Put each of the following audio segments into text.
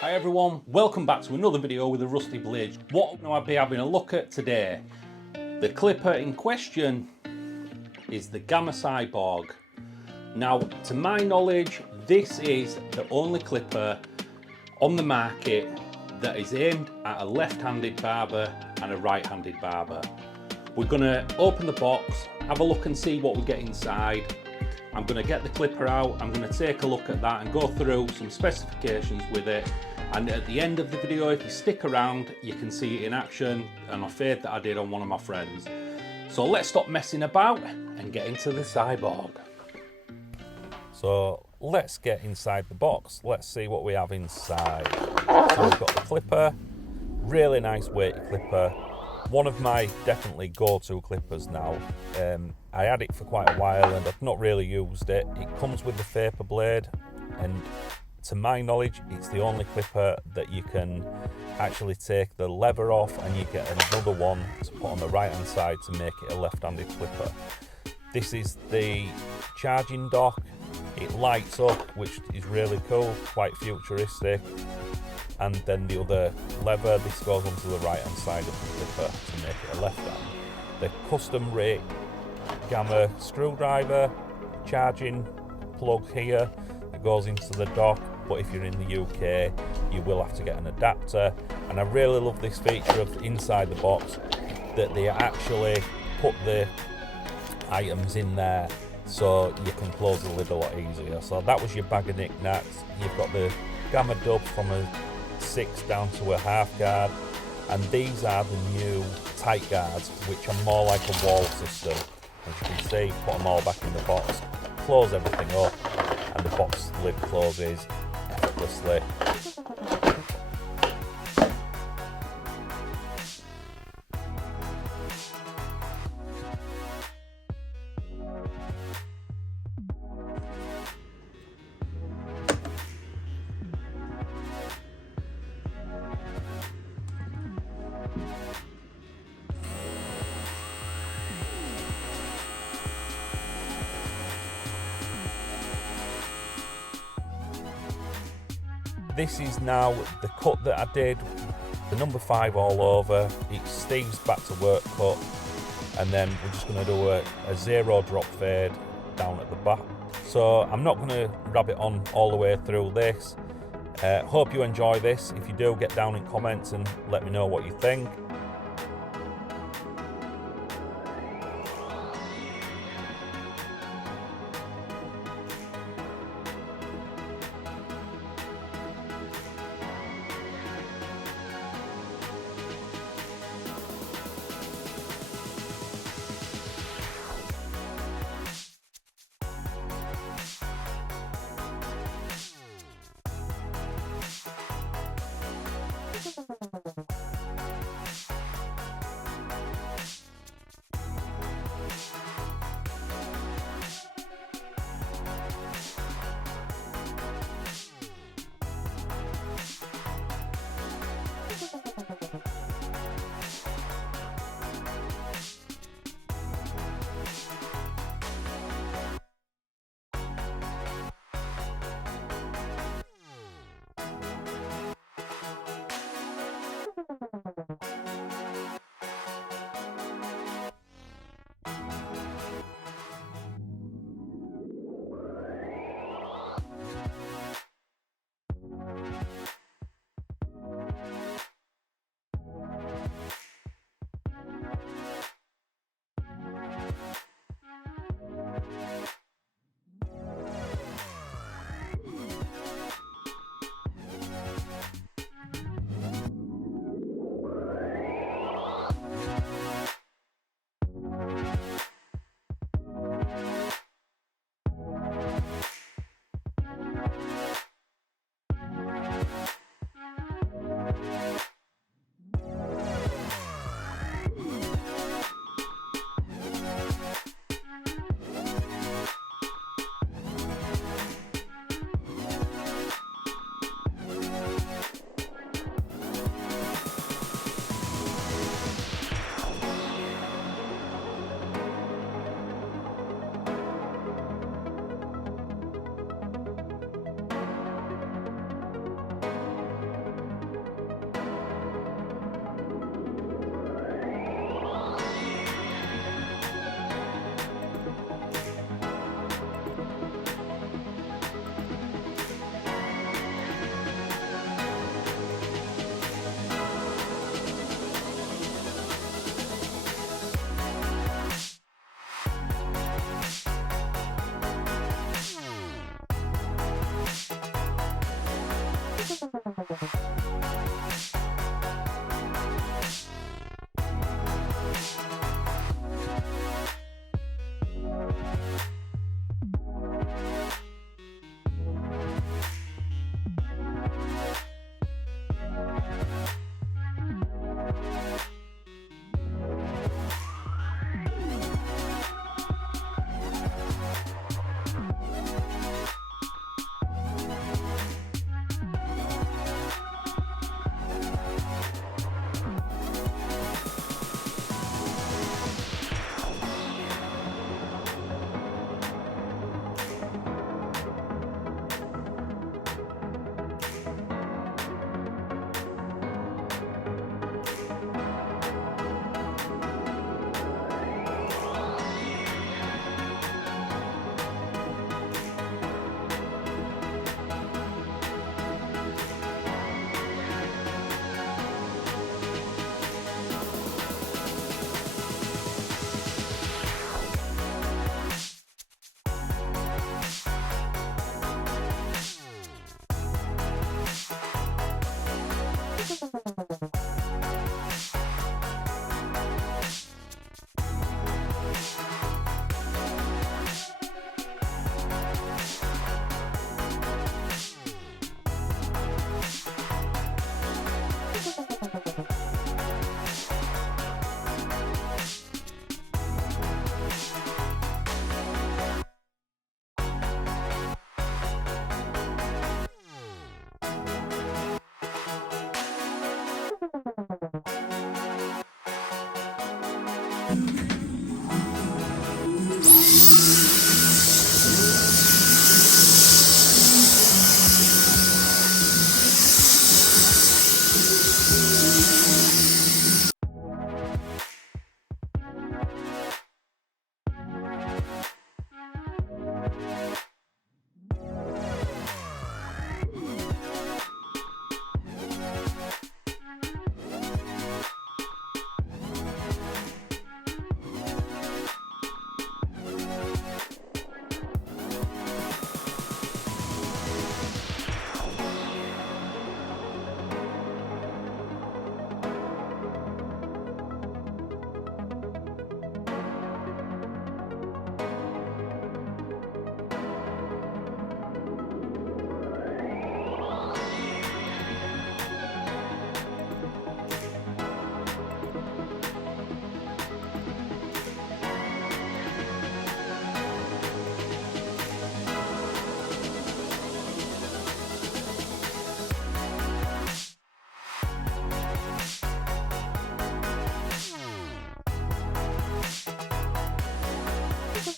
Hi everyone, welcome back to another video with a rusty blade. What I'll be having a look at today, the clipper in question is the Gamma Cyborg. Now, to my knowledge, this is the only clipper on the market that is aimed at a left-handed barber and a right-handed barber. We're gonna open the box, have a look and see what we get inside. I'm gonna get the clipper out, I'm gonna take a look at that and go through some specifications with it. And at the end of the video, if you stick around, you can see it in action, and I fade that I did on one of my friends. So let's stop messing about and get into the Cyborg. So let's get inside the box. Let's see what we have inside. So we've got the clipper, really nice weighty clipper. One of my definitely go-to clippers now. I had it for quite a while and I've not really used it. It comes with the vapor blade, and to my knowledge, it's the only clipper that you can actually take the lever off and you get another one to put on the right hand side to make it a left-handed clipper. This is the charging dock. It lights up, which is really cool, quite futuristic. And then the other lever, this goes onto the right hand side of the clipper to make it a left hand. The custom rig Gamma screwdriver, charging plug here that goes into the dock, but if you're in the UK you will have to get an adapter. And I really love this feature of inside the box that they actually put the items in there so you can close the lid a lot easier. So that was your bag of knickknacks. You've got the Gamma dub from a 6 down to a half guard, and these are the new tight guards, which are more like a wall system. As you can see, put them all back in the box, close everything up, and the box lid closes effortlessly. This is now the cut that I did, the number 5 all over. It's Steve's back to work cut, and then we're just going to do a 0 drop fade down at the back. So I'm not going to rub it on all the way through this. Hope you enjoy this. If you do, get down in comments and let me know what you think.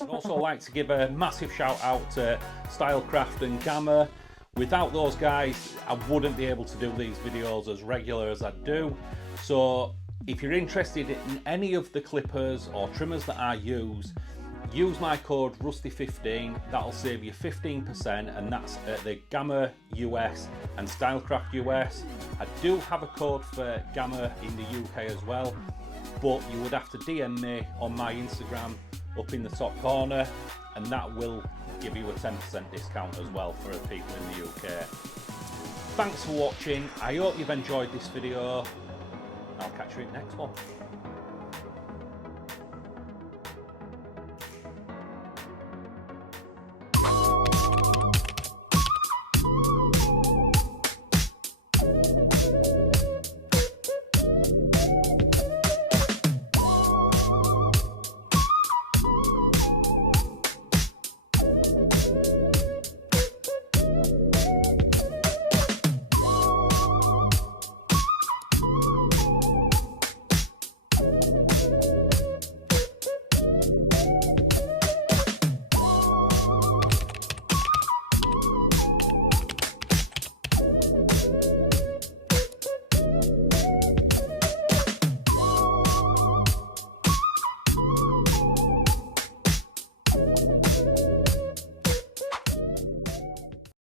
I'd also like to give a massive shout out to Stylecraft and Gamma. Without those guys, I wouldn't be able to do these videos as regular as I do. So if you're interested in any of the clippers or trimmers that I use my code Rusty15, that'll save you 15%, and that's at the Gamma US and Stylecraft US. I do have a code for Gamma in the UK as well, but you would have to DM me on my Instagram up in the top corner, and that will give you a 10% discount as well for people in the UK. Thanks for watching. I hope you've enjoyed this video. I'll catch you in the next one.